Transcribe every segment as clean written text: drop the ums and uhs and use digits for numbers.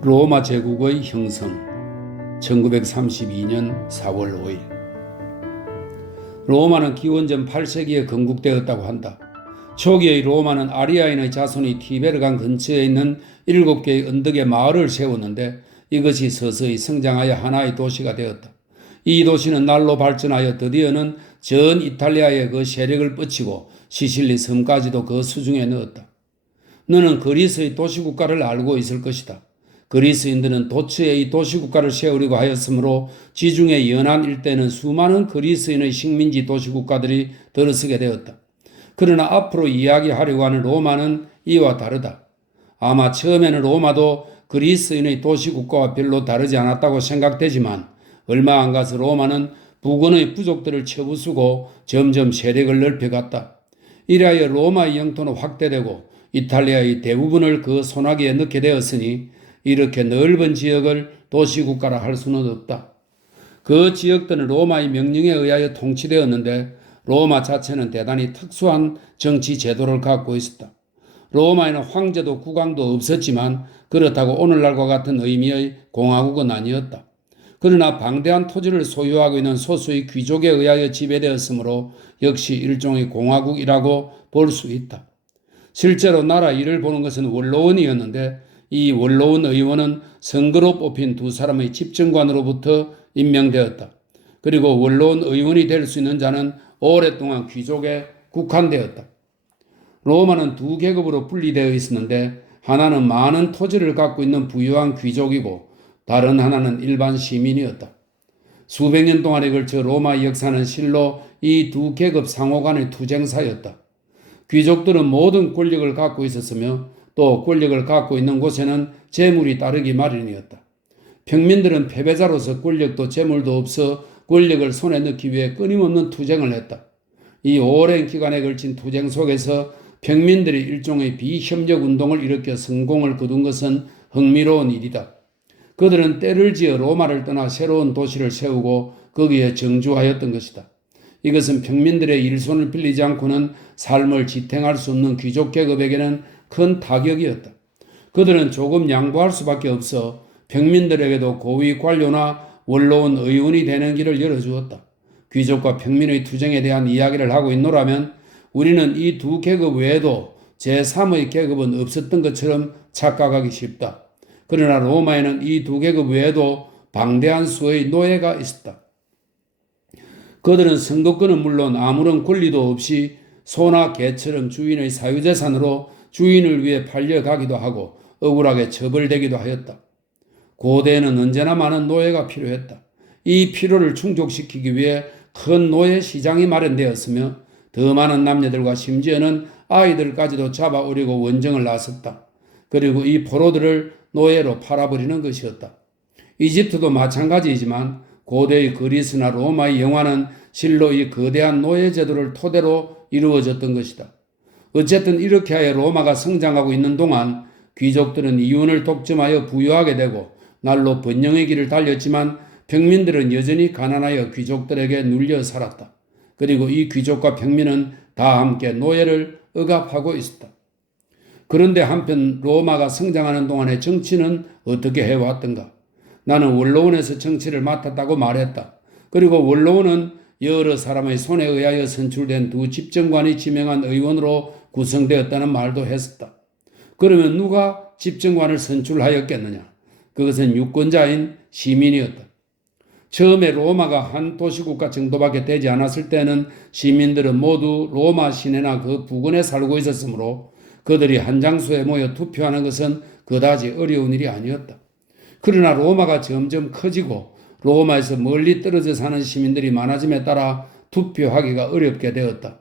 로마 제국의 형성 1932년 4월 5일 로마는 기원전 8세기에 건국되었다고 한다. 초기의 로마는 아리아인의 자손이 티베르강 근처에 있는 7개의 언덕의 마을을 세웠는데 이것이 서서히 성장하여 하나의 도시가 되었다. 이 도시는 날로 발전하여 드디어는 전 이탈리아에 그 세력을 뻗치고 시실리 섬까지도 그 수중에 넣었다. 너는 그리스의 도시국가를 알고 있을 것이다. 그리스인들은 도처에 이 도시국가를 세우려고 하였으므로 지중해 연안 일대는 수많은 그리스인의 식민지 도시국가들이 들어서게 되었다. 그러나 앞으로 이야기하려고 하는 로마는 이와 다르다. 아마 처음에는 로마도 그리스인의 도시국가와 별로 다르지 않았다고 생각되지만 얼마 안 가서 로마는 부근의 부족들을 쳐부수고 점점 세력을 넓혀갔다. 이래하여 로마의 영토는 확대되고 이탈리아의 대부분을 그 손아귀에 넣게 되었으니 이렇게 넓은 지역을 도시국가라 할 수는 없다. 그 지역들은 로마의 명령에 의하여 통치되었는데 로마 자체는 대단히 특수한 정치 제도를 갖고 있었다. 로마에는 황제도 국왕도 없었지만 그렇다고 오늘날과 같은 의미의 공화국은 아니었다. 그러나 방대한 토지를 소유하고 있는 소수의 귀족에 의하여 지배되었으므로 역시 일종의 공화국이라고 볼 수 있다. 실제로 나라 일을 보는 것은 원로원이었는데 이 원로원 의원은 선거로 뽑힌 두 사람의 집정관으로부터 임명되었다. 그리고 원로원 의원이 될 수 있는 자는 오랫동안 귀족에 국한되었다. 로마는 두 계급으로 분리되어 있었는데 하나는 많은 토지를 갖고 있는 부유한 귀족이고 다른 하나는 일반 시민이었다. 수백 년 동안에 걸쳐 로마 역사는 실로 이 두 계급 상호 간의 투쟁사였다. 귀족들은 모든 권력을 갖고 있었으며 또 권력을 갖고 있는 곳에는 재물이 따르기 마련이었다. 평민들은 패배자로서 권력도 재물도 없어 권력을 손에 넣기 위해 끊임없는 투쟁을 했다. 이 오랜 기간에 걸친 투쟁 속에서 평민들이 일종의 비협력 운동을 일으켜 성공을 거둔 것은 흥미로운 일이다. 그들은 때를 지어 로마를 떠나 새로운 도시를 세우고 거기에 정주하였던 것이다. 이것은 평민들의 일손을 빌리지 않고는 삶을 지탱할 수 없는 귀족 계급에게는 큰 타격이었다. 그들은 조금 양보할 수밖에 없어 평민들에게도 고위 관료나 원로원 의원이 되는 길을 열어주었다. 귀족과 평민의 투쟁에 대한 이야기를 하고 있노라면 우리는 이 두 계급 외에도 제3의 계급은 없었던 것처럼 착각하기 쉽다. 그러나 로마에는 이 두 계급 외에도 방대한 수의 노예가 있었다. 그들은 선거권은 물론 아무런 권리도 없이 소나 개처럼 주인의 사유재산으로 주인을 위해 팔려가기도 하고 억울하게 처벌되기도 하였다. 고대에는 언제나 많은 노예가 필요했다. 이 필요를 충족시키기 위해 큰 노예 시장이 마련되었으며 더 많은 남녀들과 심지어는 아이들까지도 잡아오려고 원정을 나섰다. 그리고 이 포로들을 노예로 팔아버리는 것이었다. 이집트도 마찬가지이지만 고대의 그리스나 로마의 영화는 실로 이 거대한 노예 제도를 토대로 이루어졌던 것이다. 어쨌든 이렇게 하여 로마가 성장하고 있는 동안 귀족들은 이윤을 독점하여 부유하게 되고 날로 번영의 길을 달렸지만 평민들은 여전히 가난하여 귀족들에게 눌려 살았다. 그리고 이 귀족과 평민은 다 함께 노예를 억압하고 있었다. 그런데 한편 로마가 성장하는 동안의 정치는 어떻게 해왔던가? 나는 원로원에서 정치를 맡았다고 말했다. 그리고 원로원은 여러 사람의 손에 의하여 선출된 두 집정관이 지명한 의원으로 구성되었다는 말도 했었다. 그러면 누가 집정관을 선출하였겠느냐? 그것은 유권자인 시민이었다. 처음에 로마가 한 도시국가 정도밖에 되지 않았을 때는 시민들은 모두 로마 시내나 그 부근에 살고 있었으므로 그들이 한 장소에 모여 투표하는 것은 그다지 어려운 일이 아니었다. 그러나 로마가 점점 커지고 로마에서 멀리 떨어져 사는 시민들이 많아짐에 따라 투표하기가 어렵게 되었다.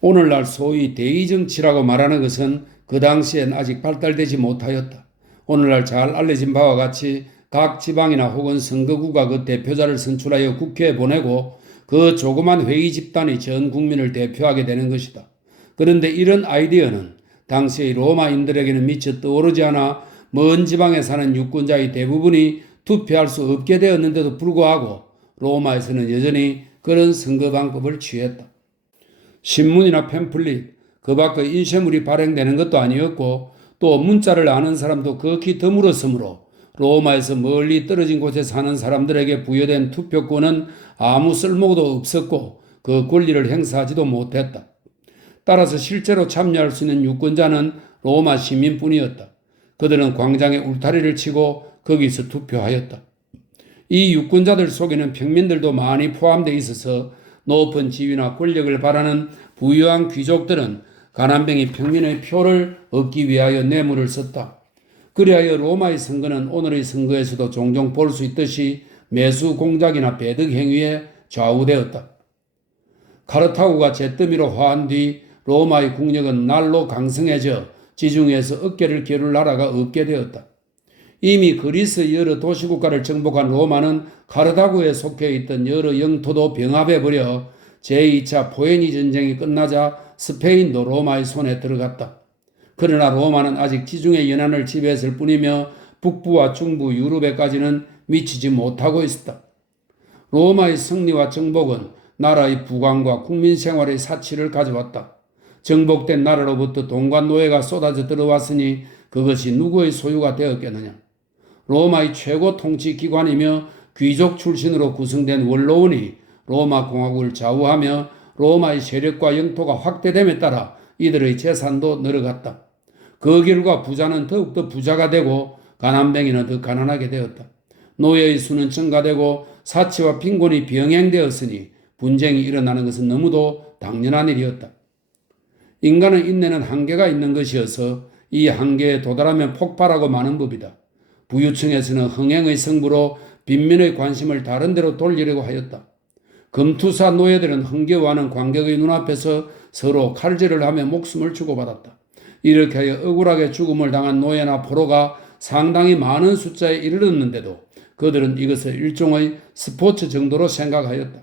오늘날 소위 대의정치라고 말하는 것은 그 당시엔 아직 발달되지 못하였다. 오늘날 잘 알려진 바와 같이 각 지방이나 혹은 선거구가 그 대표자를 선출하여 국회에 보내고 그 조그만 회의 집단이 전 국민을 대표하게 되는 것이다. 그런데 이런 아이디어는 당시의 로마인들에게는 미처 떠오르지 않아 먼 지방에 사는 유권자의 대부분이 투표할 수 없게 되었는데도 불구하고 로마에서는 여전히 그런 선거 방법을 취했다. 신문이나 팸플릿, 그 밖의 인쇄물이 발행되는 것도 아니었고 또 문자를 아는 사람도 극히 드물었으므로 로마에서 멀리 떨어진 곳에 사는 사람들에게 부여된 투표권은 아무 쓸모도 없었고 그 권리를 행사하지도 못했다. 따라서 실제로 참여할 수 있는 유권자는 로마 시민뿐이었다. 그들은 광장에 울타리를 치고 거기서 투표하였다. 이 유권자들 속에는 평민들도 많이 포함되어 있어서 높은 지위나 권력을 바라는 부유한 귀족들은 가난뱅이 평민의 표를 얻기 위하여 뇌물을 썼다. 그리하여 로마의 선거는 오늘의 선거에서도 종종 볼 수 있듯이 매수 공작이나 배득 행위에 좌우되었다. 카르타고가 잿더미로 화한 뒤 로마의 국력은 날로 강성해져 지중해에서 어깨를 겨룰 나라가 없게 되었다. 이미 그리스 여러 도시국가를 정복한 로마는 카르타고에 속해 있던 여러 영토도 병합해버려 제2차 포에니 전쟁이 끝나자 스페인도 로마의 손에 들어갔다. 그러나 로마는 아직 지중해 연안을 지배했을 뿐이며 북부와 중부 유럽에까지는 미치지 못하고 있었다. 로마의 승리와 정복은 나라의 부강과 국민 생활의 사치를 가져왔다. 정복된 나라로부터 돈과 노예가 쏟아져 들어왔으니 그것이 누구의 소유가 되었겠느냐. 로마의 최고 통치 기관이며 귀족 출신으로 구성된 원로원이 로마 공화국을 좌우하며 로마의 세력과 영토가 확대됨에 따라 이들의 재산도 늘어갔다. 그 결과 부자는 더욱더 부자가 되고 가난뱅이는 더 가난하게 되었다. 노예의 수는 증가되고 사치와 빈곤이 병행되었으니 분쟁이 일어나는 것은 너무도 당연한 일이었다. 인간의 인내는 한계가 있는 것이어서 이 한계에 도달하면 폭발하고 마는 법이다. 부유층에서는 흥행의 승부로 빈민의 관심을 다른 데로 돌리려고 하였다. 금투사 노예들은 흥겨워하는 관객의 눈앞에서 서로 칼질을 하며 목숨을 주고받았다. 이렇게 하여 억울하게 죽음을 당한 노예나 포로가 상당히 많은 숫자에 이르렀는데도 그들은 이것을 일종의 스포츠 정도로 생각하였다.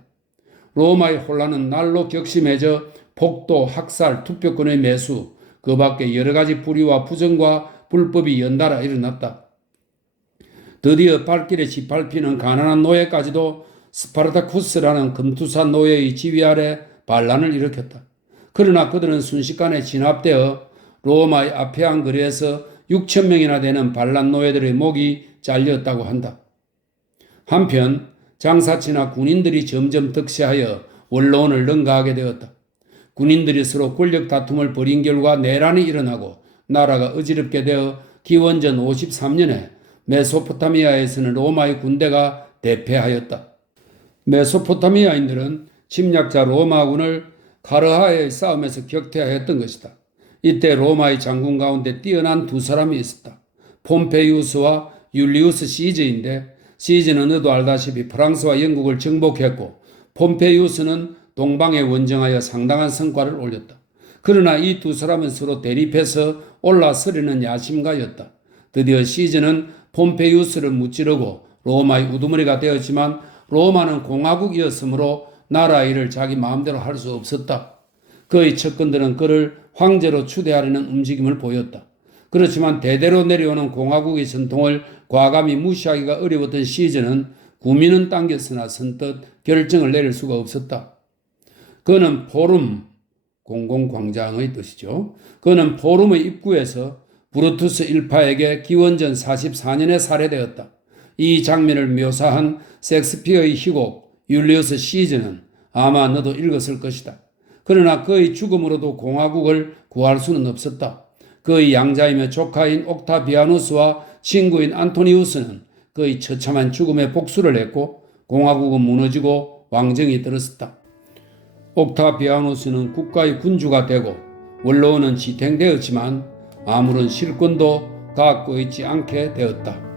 로마의 혼란은 날로 격심해져 폭도, 학살, 투표권의 매수, 그 밖에 여러 가지 불의와 부정과 불법이 연달아 일어났다. 드디어 발길에 짓밟히는 가난한 노예까지도 스파르타쿠스라는 금투사 노예의 지휘 아래 반란을 일으켰다. 그러나 그들은 순식간에 진압되어 로마의 아페안 거리에서 6천 명이나 되는 반란 노예들의 목이 잘렸다고 한다. 한편 장사치나 군인들이 점점 득세하여 원로원을 능가하게 되었다. 군인들이 서로 권력 다툼을 벌인 결과 내란이 일어나고 나라가 어지럽게 되어 기원전 53년에 메소포타미아에서는 로마의 군대가 대패하였다. 메소포타미아인들은 침략자 로마군을 카르하의 싸움에서 격퇴하였던 것이다. 이때 로마의 장군 가운데 뛰어난 두 사람이 있었다. 폼페이우스와 율리우스 시즈인데 시즈는 너도 알다시피 프랑스와 영국을 정복했고 폼페이우스는 동방에 원정하여 상당한 성과를 올렸다. 그러나 이 두 사람은 서로 대립해서 올라서려는 야심가였다. 드디어 시즈는 폼페이우스를 무찌르고 로마의 우두머리가 되었지만 로마는 공화국이었으므로 나라 일을 자기 마음대로 할 수 없었다. 그의 측근들은 그를 황제로 추대하려는 움직임을 보였다. 그렇지만 대대로 내려오는 공화국의 전통을 과감히 무시하기가 어려웠던 시즈는 구민은 당겼으나 선뜻 결정을 내릴 수가 없었다. 그는 포룸, 공공광장의 뜻이죠. 그는 포룸의 입구에서 브루투스 일파에게 기원전 44년에 살해되었다. 이 장면을 묘사한 섹스피어의 희곡 율리우스 시즈는 아마 너도 읽었을 것이다. 그러나 그의 죽음으로도 공화국을 구할 수는 없었다. 그의 양자이며 조카인 옥타비아누스와 친구인 안토니우스는 그의 처참한 죽음에 복수를 했고 공화국은 무너지고 왕정이 들었었다. 옥타비아누스는 국가의 군주가 되고 원로원은 지탱되었지만 아무런 실권도 갖고 있지 않게 되었다.